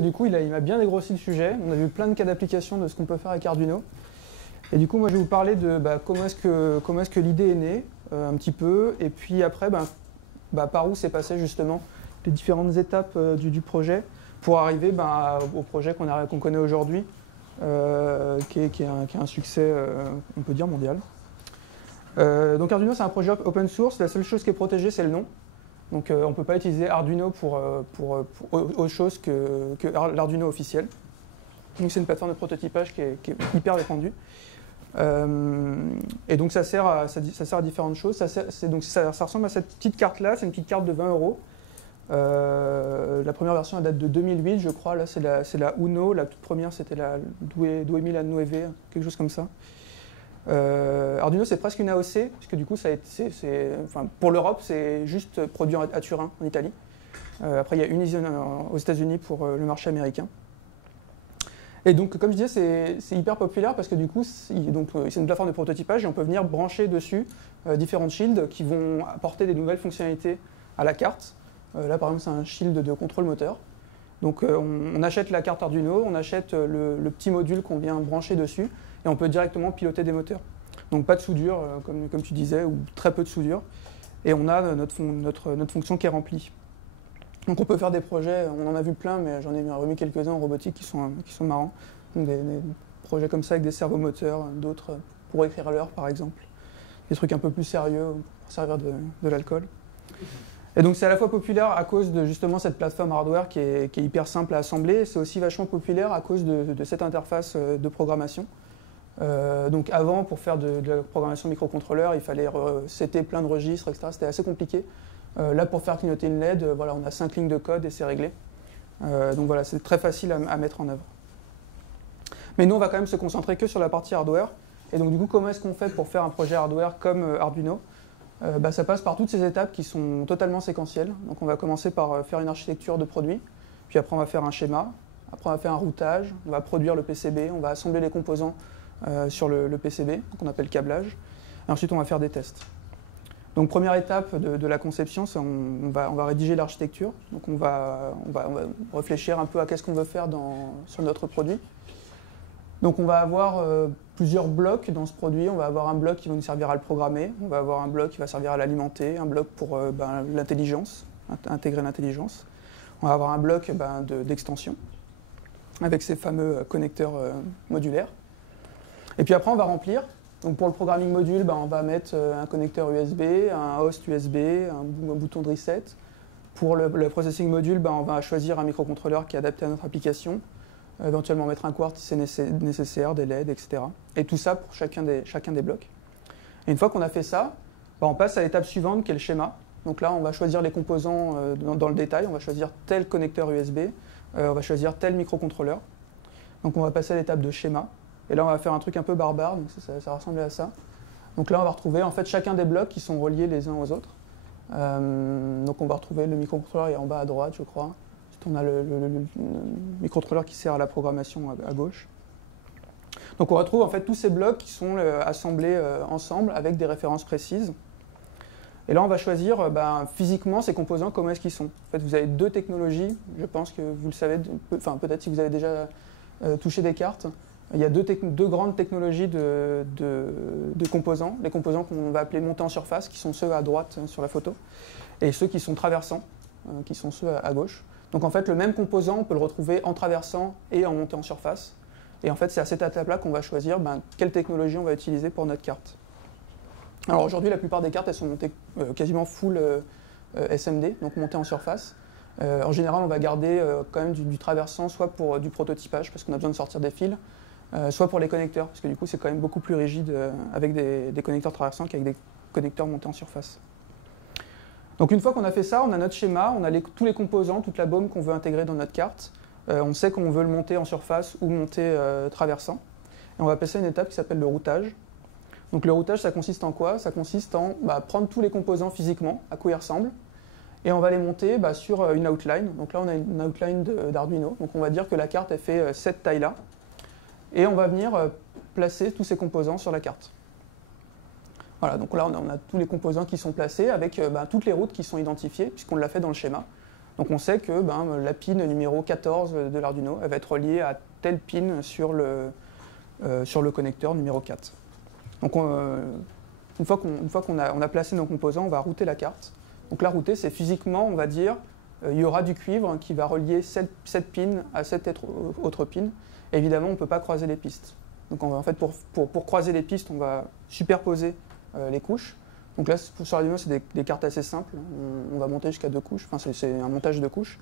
Du coup, il m'a bien dégrossi le sujet. On a vu plein de cas d'application de ce qu'on peut faire avec Arduino. Et du coup, moi, je vais vous parler de comment est-ce que l'idée est née, un petit peu, et puis après, par où s'est passé justement les différentes étapes du projet pour arriver au projet qu'on connaît aujourd'hui, qui est un succès, on peut dire, mondial. Donc Arduino, c'est un projet open source. La seule chose qui est protégée, c'est le nom. Donc on ne peut pas utiliser Arduino pour autre chose que l'Arduino officiel. Donc c'est une plateforme de prototypage qui est hyper répandue. Et donc ça sert à différentes choses. Ça ressemble à cette petite carte-là, c'est une petite carte de 20 €. La première version elle date de 2008, je crois. Là, c'est la Uno. La toute première, c'était la 2009, quelque chose comme ça. Arduino, c'est presque une AOC, puisque du coup, pour l'Europe, c'est juste produit à Turin, en Italie. Après, il y a une usine aux États-Unis pour le marché américain. Et donc, comme je disais, c'est hyper populaire parce que du coup, c'est une plateforme de prototypage et on peut venir brancher dessus différentes shields qui vont apporter des nouvelles fonctionnalités à la carte. Là, par exemple, c'est un shield de contrôle moteur. Donc, on achète la carte Arduino, on achète le petit module qu'on vient brancher dessus et on peut directement piloter des moteurs. Donc, pas de soudure, comme tu disais, ou très peu de soudure. Et on a notre fonction qui est remplie. Donc on peut faire des projets, on en a vu plein, mais j'en ai remis quelques-uns en robotique qui sont marrants. Donc des projets comme ça avec des servomoteurs, d'autres pour écrire l'heure par exemple. Des trucs un peu plus sérieux pour servir de l'alcool. Et donc c'est à la fois populaire à cause de justement cette plateforme hardware qui est hyper simple à assembler, et c'est aussi vachement populaire à cause de cette interface de programmation. Donc avant, pour faire de la programmation microcontrôleur, il fallait setter plein de registres, etc. C'était assez compliqué. Là, pour faire clignoter une LED, on a 5 lignes de code et c'est réglé. Donc voilà, c'est très facile à mettre en œuvre. Mais nous, on va quand même se concentrer que sur la partie hardware. Et donc du coup, comment est-ce qu'on fait pour faire un projet hardware comme Arduino ? Ça passe par toutes ces étapes qui sont totalement séquentielles. Donc on va commencer par faire une architecture de produit, puis après on va faire un schéma, après on va faire un routage, on va produire le PCB, on va assembler les composants sur le PCB, qu'on appelle câblage, et ensuite on va faire des tests. Donc première étape de la conception, c'est on va rédiger l'architecture. Donc on va réfléchir un peu à qu'est-ce qu'on veut faire sur notre produit. Donc on va avoir plusieurs blocs dans ce produit. On va avoir un bloc qui va nous servir à le programmer. On va avoir un bloc qui va servir à l'alimenter, un bloc pour l'intelligence, intégrer l'intelligence. On va avoir un bloc d'extension avec ces fameux connecteurs modulaires. Et puis après on va remplir. Donc pour le programming module, on va mettre un connecteur USB, un host USB, un bouton de reset. Pour le processing module, on va choisir un microcontrôleur qui est adapté à notre application, éventuellement mettre un quart si c'est nécessaire, des LED, etc. Et tout ça pour chacun des blocs. Et une fois qu'on a fait ça, on passe à l'étape suivante qui est le schéma. Donc là, on va choisir les composants dans le détail, on va choisir tel connecteur USB, on va choisir tel microcontrôleur. Donc on va passer à l'étape de schéma. Et là, on va faire un truc un peu barbare, donc ça ressemblait à ça. Donc là, on va retrouver en fait chacun des blocs qui sont reliés les uns aux autres. Donc on va retrouver le microcontrôleur est en bas à droite, je crois. Ensuite, on a le microcontrôleur qui sert à la programmation à gauche. Donc on retrouve en fait tous ces blocs qui sont assemblés ensemble avec des références précises. Et là, on va choisir physiquement ces composants, comment est-ce qu'ils sont. En fait, vous avez deux technologies, je pense que vous le savez, peut-être si vous avez déjà touché des cartes. Il y a deux grandes technologies de composants. Les composants qu'on va appeler montants en surface, qui sont ceux à droite sur la photo, et ceux qui sont traversants, qui sont ceux à gauche. Donc en fait, le même composant, on peut le retrouver en traversant et en montant en surface. Et en fait, c'est à cette étape-là qu'on va choisir quelle technologie on va utiliser pour notre carte. Alors aujourd'hui, la plupart des cartes, elles sont montées quasiment full SMD, donc montées en surface. En général, on va garder quand même du traversant, soit pour du prototypage, parce qu'on a besoin de sortir des fils, soit pour les connecteurs, parce que du coup c'est quand même beaucoup plus rigide avec des connecteurs traversants qu'avec des connecteurs montés en surface. Donc une fois qu'on a fait ça, on a notre schéma, on a tous les composants, toute la baume qu'on veut intégrer dans notre carte. On sait qu'on veut le monter en surface ou monter traversant. Et on va passer à une étape qui s'appelle le routage. Donc le routage, ça consiste en quoi ? Ça consiste en prendre tous les composants physiquement, à quoi ils ressemblent, et on va les monter sur une outline. Donc là on a une outline d'Arduino. Donc on va dire que la carte elle fait cette taille-là. Et on va venir placer tous ces composants sur la carte. Voilà, donc là on a tous les composants qui sont placés avec toutes les routes qui sont identifiées, puisqu'on l'a fait dans le schéma. Donc on sait que la pin numéro 14 de l'Arduino, elle va être reliée à telle pin sur le connecteur numéro 4. Donc une fois qu'on a placé nos composants, on va router la carte. Donc la router, c'est physiquement, on va dire, il y aura du cuivre qui va relier cette pin à cette autre pin. Et évidemment, on ne peut pas croiser les pistes. Donc en fait, pour croiser les pistes, on va superposer les couches. Donc là, sur Arduino, c'est des cartes assez simples. On va monter jusqu'à 2 couches. Enfin, c'est un montage de couches.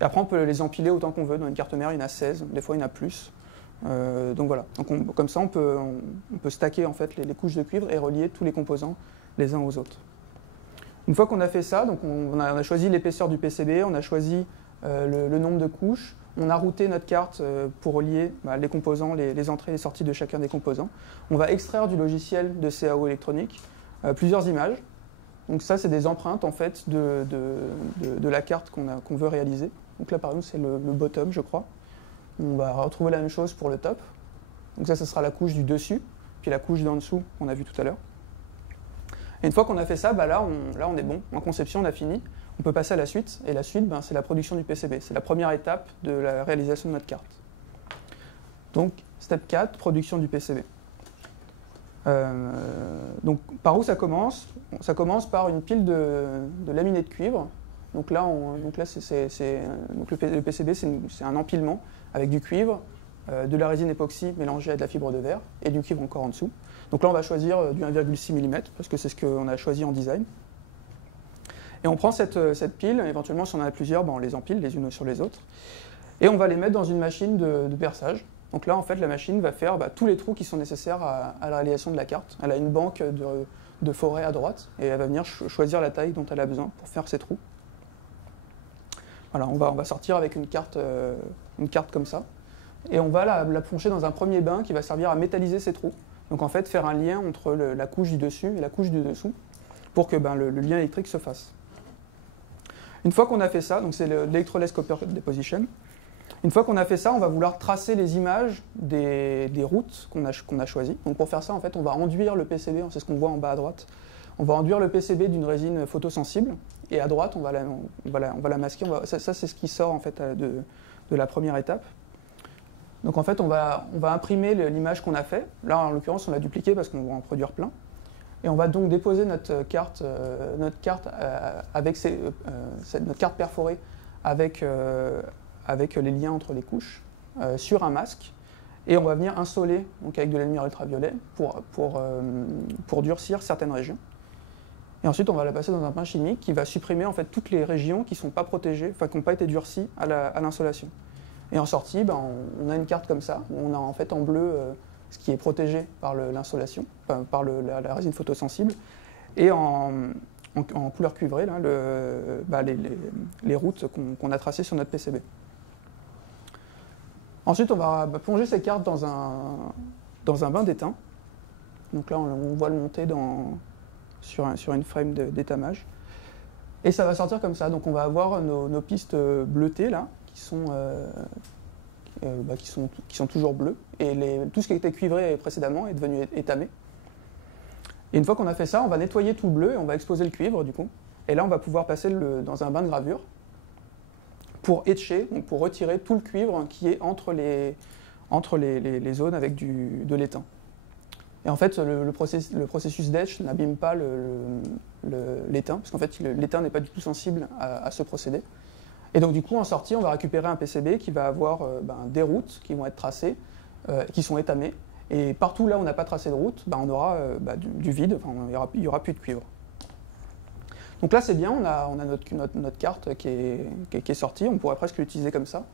Et après, on peut les empiler autant qu'on veut. Dans une carte mère, il y en a 16. Des fois, il y en a plus. Donc voilà. Donc, comme ça, on peut stacker en fait, les couches de cuivre et relier tous les composants les uns aux autres. Une fois qu'on a fait ça, donc on a choisi l'épaisseur du PCB, on a choisi le nombre de couches, on a routé notre carte pour relier les composants, les entrées et les sorties de chacun des composants. On va extraire du logiciel de CAO électronique plusieurs images. Donc ça, c'est des empreintes en fait de la carte qu'on veut réaliser. Donc là, par exemple, c'est le bottom, je crois. On va retrouver la même chose pour le top. Donc ça sera la couche du dessus, puis la couche d'en dessous qu'on a vu tout à l'heure. Et une fois qu'on a fait ça, là on est bon. En conception, on a fini. On peut passer à la suite. Et la suite, c'est la production du PCB. C'est la première étape de la réalisation de notre carte. Donc, step 4, production du PCB. Donc, par où ça commence? Ça commence par une pile de laminés de cuivre. Donc là, le PCB, c'est un empilement avec du cuivre, de la résine époxy mélangée à de la fibre de verre et du cuivre encore en dessous. Donc là, on va choisir du 1,6 mm parce que c'est ce qu'on a choisi en design. Et on prend cette pile, éventuellement si on en a plusieurs, on les empile les unes sur les autres. Et on va les mettre dans une machine de perçage. Donc là, en fait, la machine va faire tous les trous qui sont nécessaires à la réalisation de la carte. Elle a une banque de forêt à droite et elle va venir choisir la taille dont elle a besoin pour faire ces trous. Voilà, on va sortir avec une carte comme ça. Et on va la plonger dans un premier bain qui va servir à métalliser ces trous. Donc en fait, faire un lien entre la couche du dessus et la couche du dessous pour que le lien électrique se fasse. Une fois qu'on a fait ça, donc c'est l'Electroless Copper Deposition, une fois qu'on a fait ça, on va vouloir tracer les images des routes qu'on a choisies. Donc pour faire ça, en fait, on va enduire le PCB, c'est ce qu'on voit en bas à droite. On va enduire le PCB d'une résine photosensible et à droite, on va la masquer. Ça c'est ce qui sort en fait de la première étape. Donc en fait, on va imprimer l'image qu'on a fait. Là, en l'occurrence, on l'a dupliquée parce qu'on va en produire plein. Et on va donc déposer notre carte perforée avec les liens entre les couches sur un masque. Et on va venir insoler donc avec de la lumière ultraviolet pour durcir certaines régions. Et ensuite, on va la passer dans un pain chimique qui va supprimer en fait toutes les régions qui ne sont pas protégées, enfin qui n'ont pas été durcies à l'insolation. Et en sortie, on a une carte comme ça, où on a en fait en bleu ce qui est protégé par l'insolation, par la résine photosensible, et en couleur cuivrée, là, les routes qu'on a tracées sur notre PCB. Ensuite, on va plonger ces cartes dans un bain d'étain. Donc là, on voit le monter sur une frame d'étamage. Et ça va sortir comme ça. Donc on va avoir nos pistes bleutées, là, qui sont toujours bleues. Et tout ce qui était cuivré précédemment est devenu étamé. Et une fois qu'on a fait ça, on va nettoyer tout le bleu et on va exposer le cuivre, du coup. Et là, on va pouvoir passer dans un bain de gravure pour etcher, donc pour retirer tout le cuivre qui est entre les zones avec de l'étain. Et en fait, le processus d'etch n'abîme pas l'étain, parce qu'en fait, l'étain n'est pas du tout sensible à ce procédé. Et donc, du coup, en sortie, on va récupérer un PCB qui va avoir des routes qui vont être tracées, qui sont étamées. Et partout là où on n'a pas tracé de route, on aura du vide, enfin, il n'y aura plus de cuivre. Donc là, c'est bien, on a notre carte qui est sortie, on pourrait presque l'utiliser comme ça.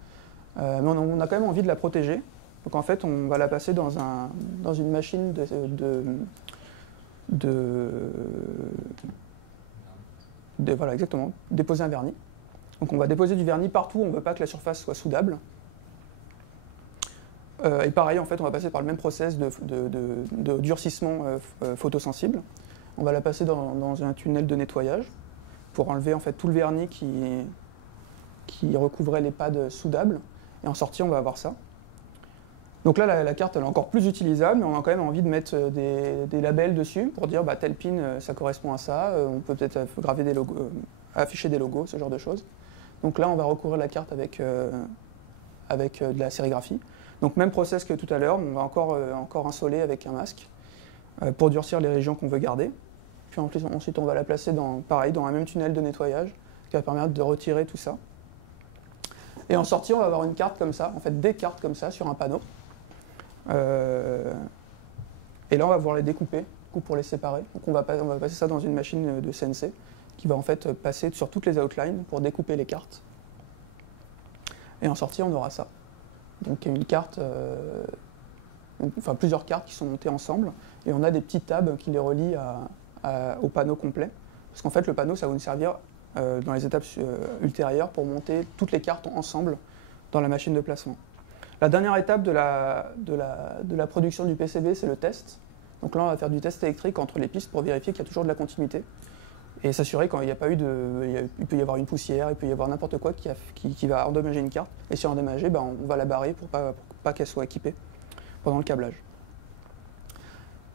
Mais on a quand même envie de la protéger. Donc en fait, on va la passer dans une machine voilà, exactement, déposer un vernis. Donc on va déposer du vernis partout où on ne veut pas que la surface soit soudable. Et pareil, en fait, on va passer par le même process de durcissement photosensible. On va la passer dans un tunnel de nettoyage pour enlever en fait tout le vernis qui recouvrait les pads soudables. Et en sortie, on va avoir ça. Donc là, la carte elle est encore plus utilisable, mais on a quand même envie de mettre des labels dessus pour dire telle pin, ça correspond à ça. On peut peut-être graver des logos, afficher des logos, ce genre de choses. Donc là, on va recourir la carte avec de la sérigraphie. Donc même process que tout à l'heure, on va encore insoler avec un masque pour durcir les régions qu'on veut garder. Puis ensuite, on va la placer pareil, dans un même tunnel de nettoyage qui va permettre de retirer tout ça. Et en sortie, on va avoir une carte comme ça, en fait des cartes comme ça sur un panneau. Et là, on va pouvoir les découper pour les séparer. Donc on va passer ça dans une machine de CNC qui va en fait passer sur toutes les outlines pour découper les cartes. Et en sortie, on aura ça. Donc une carte, enfin plusieurs cartes qui sont montées ensemble, et on a des petits tabs qui les relient au panneau complet. Parce qu'en fait, le panneau, ça va nous servir dans les étapes ultérieures pour monter toutes les cartes ensemble dans la machine de placement. La dernière étape de la production du PCB, c'est le test. Donc là, on va faire du test électrique entre les pistes pour vérifier qu'il y a toujours de la continuité. Et s'assurer quand il n'y a pas eu il peut y avoir une poussière, il peut y avoir n'importe quoi qui va endommager une carte. Et si endommagée, ben, on va la barrer pour pas qu'elle soit équipée pendant le câblage.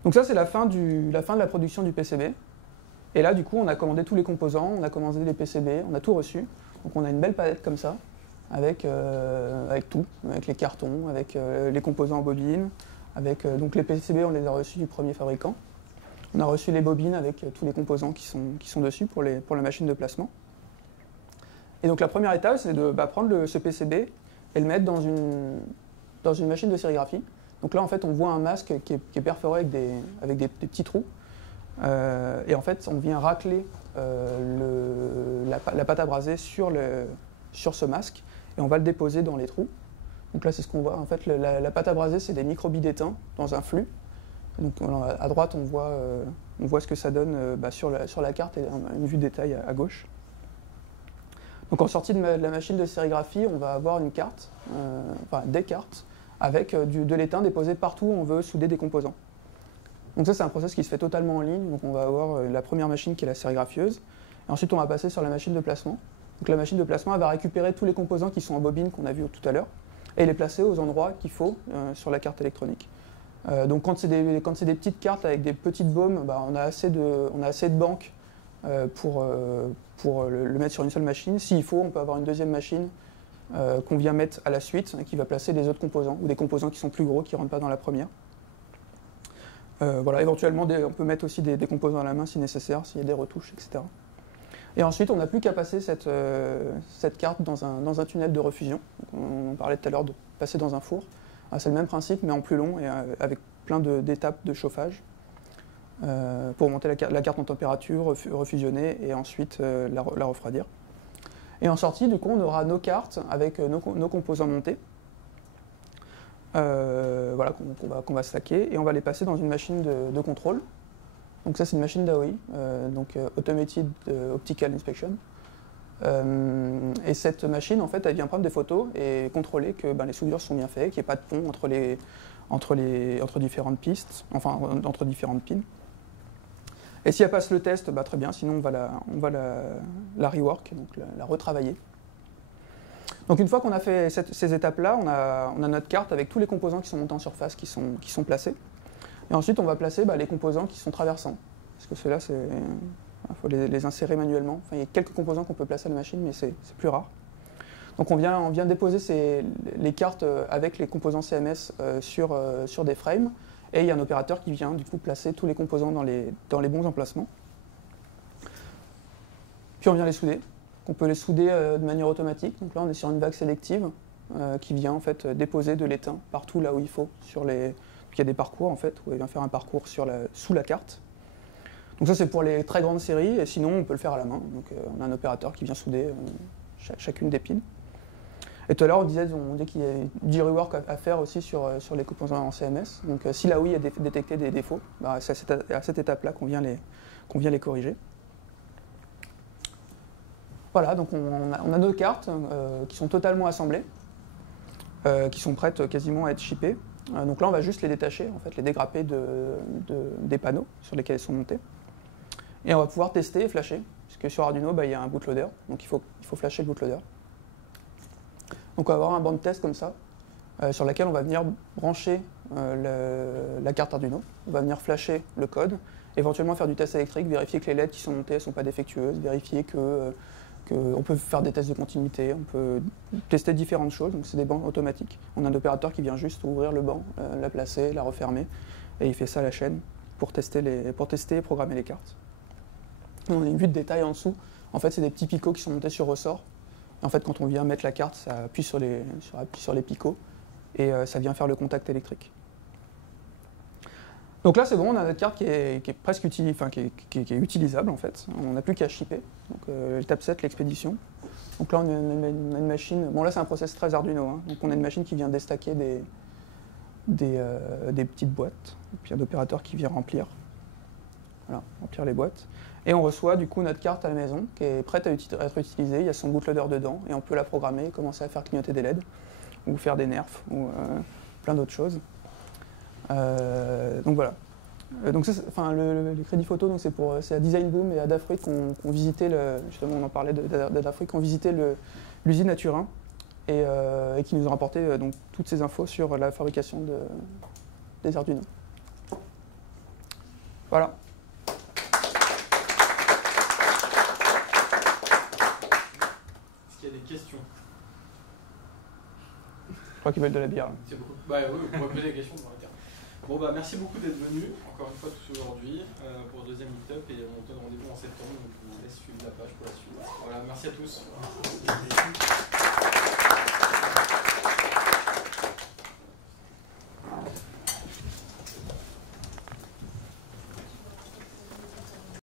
Donc ça, c'est la fin de la production du PCB. Et là, du coup, on a commandé tous les composants, on a commandé les PCB, on a tout reçu. Donc on a une belle palette comme ça, avec tout, avec les cartons, avec les composants en bobine, avec donc les PCB, on les a reçus du premier fabricant. On a reçu les bobines avec tous les composants qui sont dessus pour la machine de placement. Et donc la première étape, c'est de prendre ce PCB et le mettre dans une machine de sérigraphie. Donc là, en fait, on voit un masque qui est perforé avec des petits trous. Et en fait, on vient racler la pâte à braser sur ce masque et on va le déposer dans les trous. Donc là, c'est ce qu'on voit. En fait, la pâte à braser, c'est des microbilles d'étain dans un flux. Donc à droite, on voit ce que ça donne sur la carte et une vue de détail à gauche. Donc en sortie de la machine de sérigraphie, on va avoir une carte, des cartes, avec de l'étain déposé partout où on veut souder des composants. Donc ça, c'est un process qui se fait totalement en ligne. Donc on va avoir la première machine qui est la sérigraphieuse. Et ensuite, on va passer sur la machine de placement. Donc la machine de placement, elle va récupérer tous les composants qui sont en bobine qu'on a vu tout à l'heure et les placer aux endroits qu'il faut sur la carte électronique. Donc quand c'est des petites cartes avec des petites baumes, on a assez de banques pour le mettre sur une seule machine. S'il faut, on peut avoir une deuxième machine qu'on vient mettre à la suite, qui va placer des autres composants, ou des composants qui sont plus gros, qui ne rentrent pas dans la première. Voilà, éventuellement, on peut mettre aussi des composants à la main si nécessaire, s'il y a des retouches, etc. Et ensuite, on n'a plus qu'à passer cette carte dans un tunnel de refusion. Donc, on parlait tout à l'heure de passer dans un four. C'est le même principe, mais en plus long et avec plein d'étapes de chauffage pour monter la carte en température, refusionner et ensuite la refroidir. Et en sortie, du coup, on aura nos cartes avec nos composants montés. Voilà, qu'on va stacker et on va les passer dans une machine de contrôle. Donc ça, c'est une machine d'AOI, donc Automated Optical Inspection. Et cette machine, en fait, elle vient prendre des photos et contrôler que les soudures sont bien faites, qu'il n'y ait pas de pont entre différentes pistes, enfin entre différentes pins. Et si elle passe le test, très bien, sinon on va la rework, donc la retravailler. Donc une fois qu'on a fait ces étapes-là, on a notre carte avec tous les composants qui sont montés en surface, qui sont placés. Et ensuite, on va placer les composants qui sont traversants. Parce que ceux-là, il faut les insérer manuellement. Enfin, il y a quelques composants qu'on peut placer à la machine, mais c'est plus rare. Donc on vient déposer les cartes avec les composants CMS sur des frames. Et il y a un opérateur qui vient du coup placer tous les composants dans les bons emplacements. Puis on vient les souder. On peut les souder de manière automatique. Donc là, on est sur une vague sélective qui vient en fait déposer de l'étain partout là où il faut. Il y a des parcours en fait, où il vient faire un parcours sous la carte. Donc ça, c'est pour les très grandes séries, et sinon, on peut le faire à la main. Donc on a un opérateur qui vient souder chacune des pins. Et tout à l'heure, on disait qu'il y a du rework à faire aussi sur les composants en CMS. Donc si là où il y a détecté des défauts, c'est à cette étape-là qu'on vient les corriger. Voilà, donc on a nos cartes qui sont totalement assemblées, qui sont prêtes quasiment à être shippées. Donc là, on va juste les détacher, en fait, les dégrapper des panneaux sur lesquels elles sont montées. Et on va pouvoir tester et flasher, puisque sur Arduino, il y a un bootloader, donc il faut flasher le bootloader. Donc on va avoir un banc de test comme ça, sur laquelle on va venir brancher la carte Arduino, on va venir flasher le code, éventuellement faire du test électrique, vérifier que les LED qui sont montées ne sont pas défectueuses, vérifier que On peut faire des tests de continuité, on peut tester différentes choses, donc c'est des bancs automatiques. On a un opérateur qui vient juste ouvrir le banc, la placer, la refermer, et il fait ça à la chaîne pour tester et programmer les cartes. On a une vue de détail en dessous. En fait, c'est des petits picots qui sont montés sur ressort. Et en fait, quand on vient mettre la carte, ça appuie sur les picots et ça vient faire le contact électrique. Donc là, c'est bon, on a notre carte qui est presque utilisable en fait. On n'a plus qu'à shipper. Donc l'étape 7, l'expédition. Donc là, on a une machine. Bon, là, c'est un process très Arduino. Hein. Donc on a une machine qui vient déstacker des petites boîtes. Et puis il y a l'opérateur qui vient remplir les boîtes. Et on reçoit du coup notre carte à la maison qui est prête à être utilisée. Il y a son bootloader dedans et on peut la programmer, commencer à faire clignoter des LED ou faire des nerfs ou plein d'autres choses. Donc voilà. Donc les crédits photo, c'est à Design Boom et Adafruit qu'on visité, justement on en parlait d'Adafruit, qu'on visitait l'usine à Turin et qui nous ont rapporté donc toutes ces infos sur la fabrication des Arduino. Voilà. Des questions. Je crois qu'ils veulent de la bière. C'est beaucoup. Bah oui, on pourrait poser des questions. Bon bah merci beaucoup d'être venus, encore une fois tous aujourd'hui, pour le deuxième meet-up et on se donne rendez-vous en septembre, donc je vous laisse suivre la page pour la suite. Voilà, merci à tous.